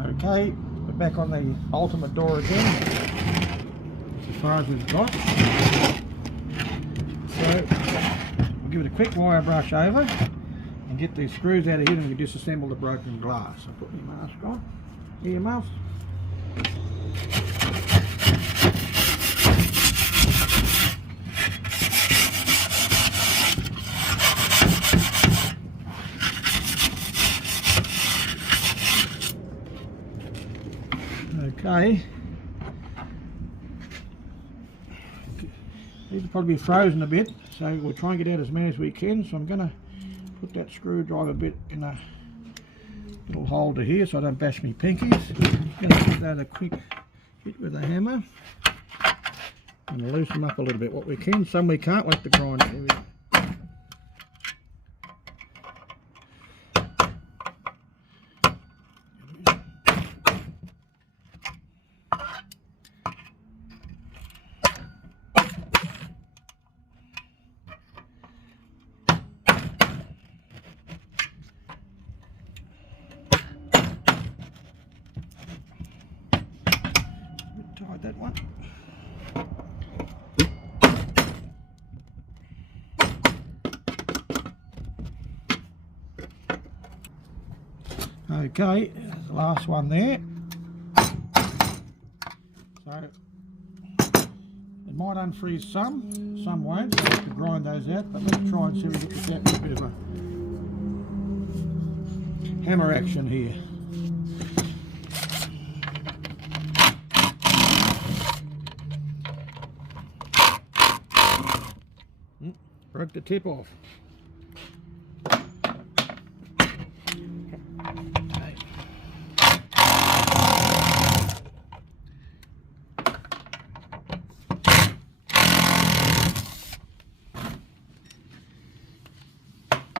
Okay, we're back on the ultimate door again, as far as we've got. So we'll give it a quick wire brush over and get these screws out of here, and we disassemble the broken glass. I'll put my mask on. Earmuffs. Okay, these will probably be frozen a bit, so we'll try and get out as many as we can. So I'm going to put that screwdriver bit in a little holder here so I don't bash my pinkies. I'm going to give that a quick hit with a hammer and loosen them up a little bit what we can. Some we can't, we'll have to grind it. Tied that one. Okay, the last one there. So it might unfreeze some won't, so we have to grind those out, but let's try and see if we get this out with a bit of a hammer action here. Broke the tip off.